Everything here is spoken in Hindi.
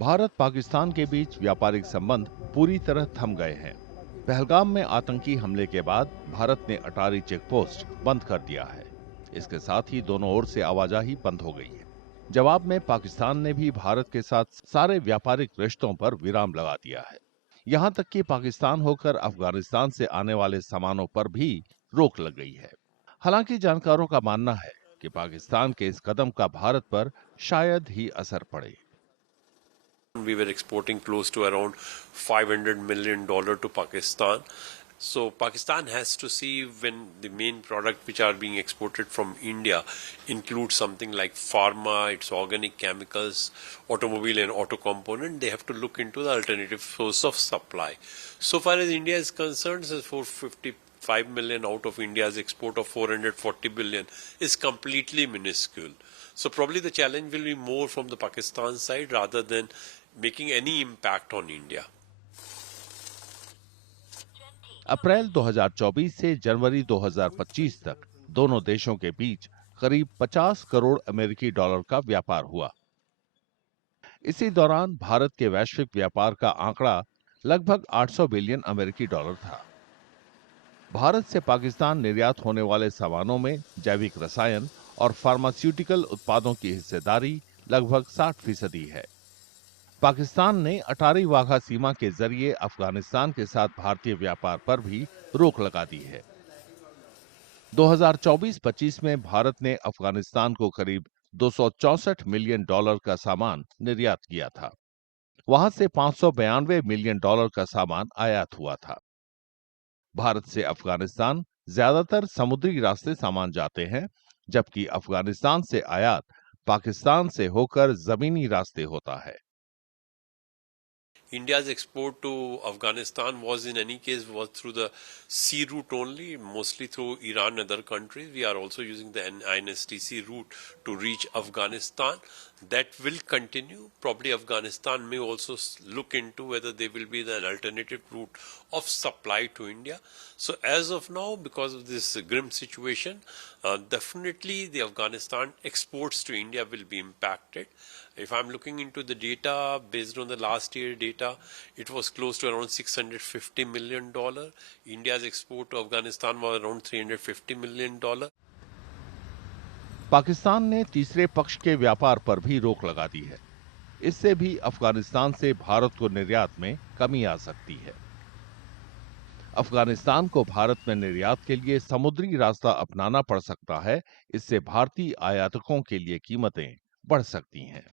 भारत पाकिस्तान के बीच व्यापारिक संबंध पूरी तरह थम गए हैं। पहलगाम में आतंकी हमले के बाद भारत ने अटारी चेक पोस्ट बंद कर दिया है। इसके साथ ही दोनों ओर से आवाजाही बंद हो गई है। जवाब में पाकिस्तान ने भी भारत के साथ सारे व्यापारिक रिश्तों पर विराम लगा दिया है। यहां तक कि पाकिस्तान होकर अफगानिस्तान से आने वाले सामानों पर भी रोक लग गई है। हालांकि जानकारों का मानना है कि पाकिस्तान के इस कदम का भारत पर शायद ही असर पड़े। We were exporting close to around $500 million to Pakistan. So Pakistan has to see when the main product which are being exported from India include something like pharma, its organic chemicals, automobile and auto component, they have to look into the alternative source of supply. So far as India is concerned, 455 million out of India's export of 440 billion is completely minuscule. So probably the challenge will be more from the Pakistan side rather than making any impact on India. अप्रैल 2024 से जनवरी 2025 तक दोनों देशों के बीच करीब 50 करोड़ अमेरिकी डॉलर का व्यापार हुआ। इसी दौरान भारत के वैश्विक व्यापार का आंकड़ा लगभग 800 बिलियन अमेरिकी डॉलर था। भारत से पाकिस्तान निर्यात होने वाले सामानों में जैविक रसायन और फार्मास्यूटिकल उत्पादों की हिस्सेदारी लगभग 60% है। पाकिस्तान ने अटारी वाघा सीमा के जरिए अफगानिस्तान के साथ भारतीय व्यापार पर भी रोक लगा दी है। 2024-25 में भारत ने अफगानिस्तान को करीब 264 मिलियन डॉलर का सामान निर्यात किया था। वहां से 592 मिलियन डॉलर का सामान आयात हुआ था। भारत से अफगानिस्तान ज्यादातर समुद्री रास्ते सामान जाते हैं, जबकि अफगानिस्तान से आयात पाकिस्तान से होकर जमीनी रास्ते होता है। India's export to Afghanistan was in any case was through the sea route only, mostly through Iran and other countries. We are also using the INSTC route to reach Afghanistan. That will continue. Probably Afghanistan may also look into whether there will be an alternative route of supply to India. So as of now, because of this grim situation, definitely the Afghanistan exports to India will be impacted. If I'm looking into the data, based on the last year data, it was close to around $650 million. India's export to Afghanistan was around $350 million. Pakistan ने तीसरे पक्ष के व्यापार पर भी रोक लगा दी है। इससे भी अफगानिस्तान से भारत को निर्यात में कमी आ सकती है। अफगानिस्तान को भारत में निर्यात के लिए समुद्री रास्ता अपनाना पड़ सकता है। इससे भारतीय आयातकों के लिए कीमतें बढ़ सकती हैं।